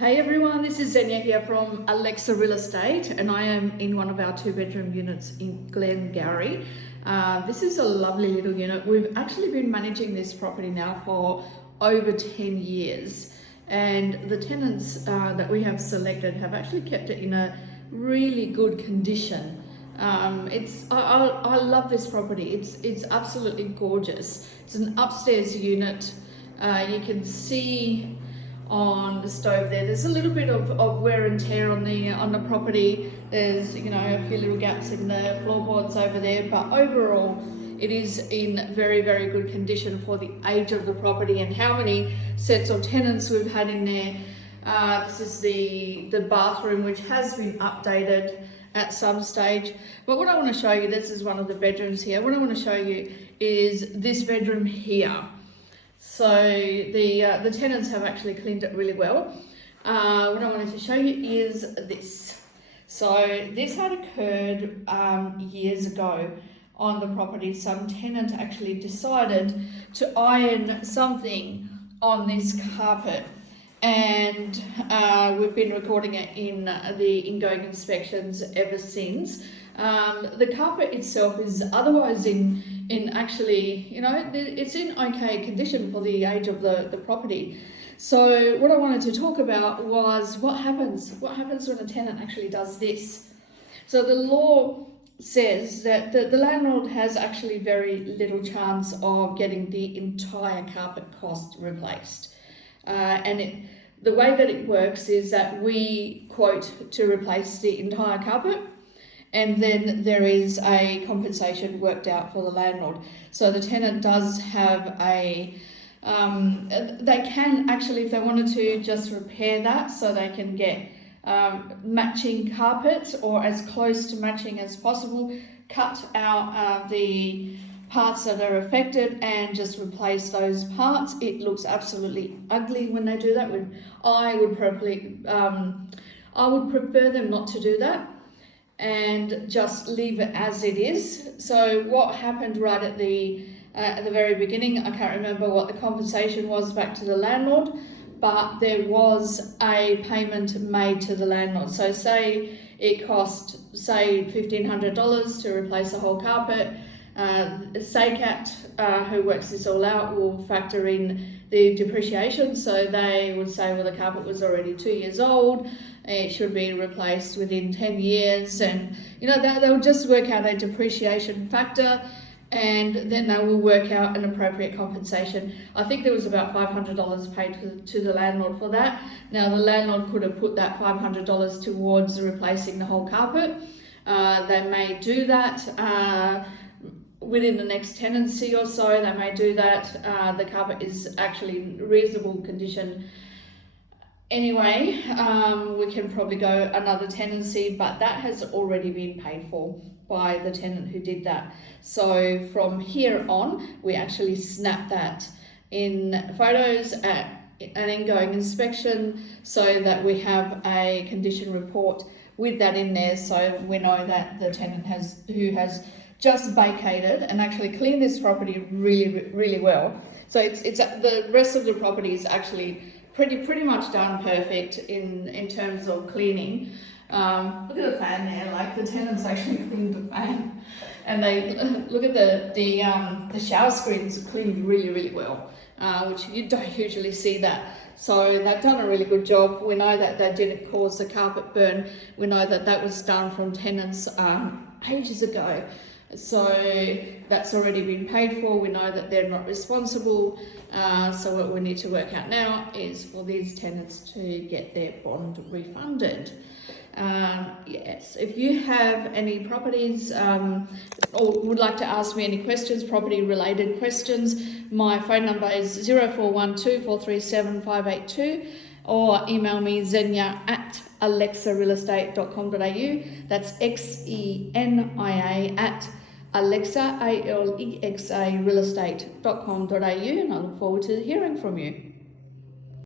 Hey everyone, this is Zenia here from Alexa Real Estate, and I am in one of our 2-bedroom units in Glengarry. This is a lovely little unit. We've actually been managing this property now for over 10 years, and the tenants that we have selected have actually kept it in a really good condition. I love this property. It's absolutely gorgeous. It's an upstairs unit. You can see on the stove there's a little bit of wear and tear on the property. There's a few little gaps in the floorboards over there, but overall it is in very, very good condition for the age of the property and how many sets of tenants we've had in there. This is the bathroom, which has been updated at some stage. But what I want to show you, this is one of the bedrooms here. What I want to show you is this bedroom here. So the tenants have actually cleaned it really well. What I wanted to show you is this. So this had occurred years ago on the property. Some tenant actually decided to iron something on this carpet, and we've been recording it in the ingoing inspections ever since. The carpet itself is otherwise in actually, it's in okay condition for the age of the property. So what I wanted to talk about was what happens when a tenant actually does this. So the law says that the landlord has actually very little chance of getting the entire carpet cost replaced. The way that it works is that we quote to replace the entire carpet, and then there is a compensation worked out for the landlord. So the tenant does have they can actually, if they wanted to, just repair that so they can get matching carpet or as close to matching as possible, cut out the parts that are affected and just replace those parts. It looks absolutely ugly when they do that. I would prefer them not to do that and just leave it as it is. So what happened right at the very beginning, I can't remember what the compensation was back to the landlord, but there was a payment made to the landlord. So say it cost, say, $1,500 to replace the whole carpet. SACAT, who works this all out, will factor in the depreciation. So they would say, well, the carpet was already 2 years old, it should be replaced within 10 years. And, they'll just work out a depreciation factor, and then they will work out an appropriate compensation. I think there was about $500 paid to the landlord for that. Now, the landlord could have put that $500 towards replacing the whole carpet. They may do that within the next tenancy or so. They may do that. The carpet is actually in reasonable condition anyway. We can probably go another tenancy, but that has already been paid for by the tenant who did that. So from here on, we actually snap that in photos at an ingoing inspection so that we have a condition report with that in there, so we know that the tenant who has just vacated and actually cleaned this property really, really well. So it's the rest of the property is actually pretty much done perfect in terms of cleaning. Look at the fan there, like the tenants actually cleaned the fan, and they look at the shower screens are cleaned really, really well, which you don't usually see that. So they've done a really good job. We know that they didn't cause the carpet burn. We know that was done from tenants ages ago. So that's already been paid for. We know that they're not responsible. So what we need to work out now is for these tenants to get their bond refunded. Yes, if you have any properties or would like to ask me any questions, property related questions, my phone number is 0412 437 582, or email me zenia@alexarealestate.com.au. That's XENIA at Alexa, ALEXA, realestate.com.au, and I look forward to hearing from you.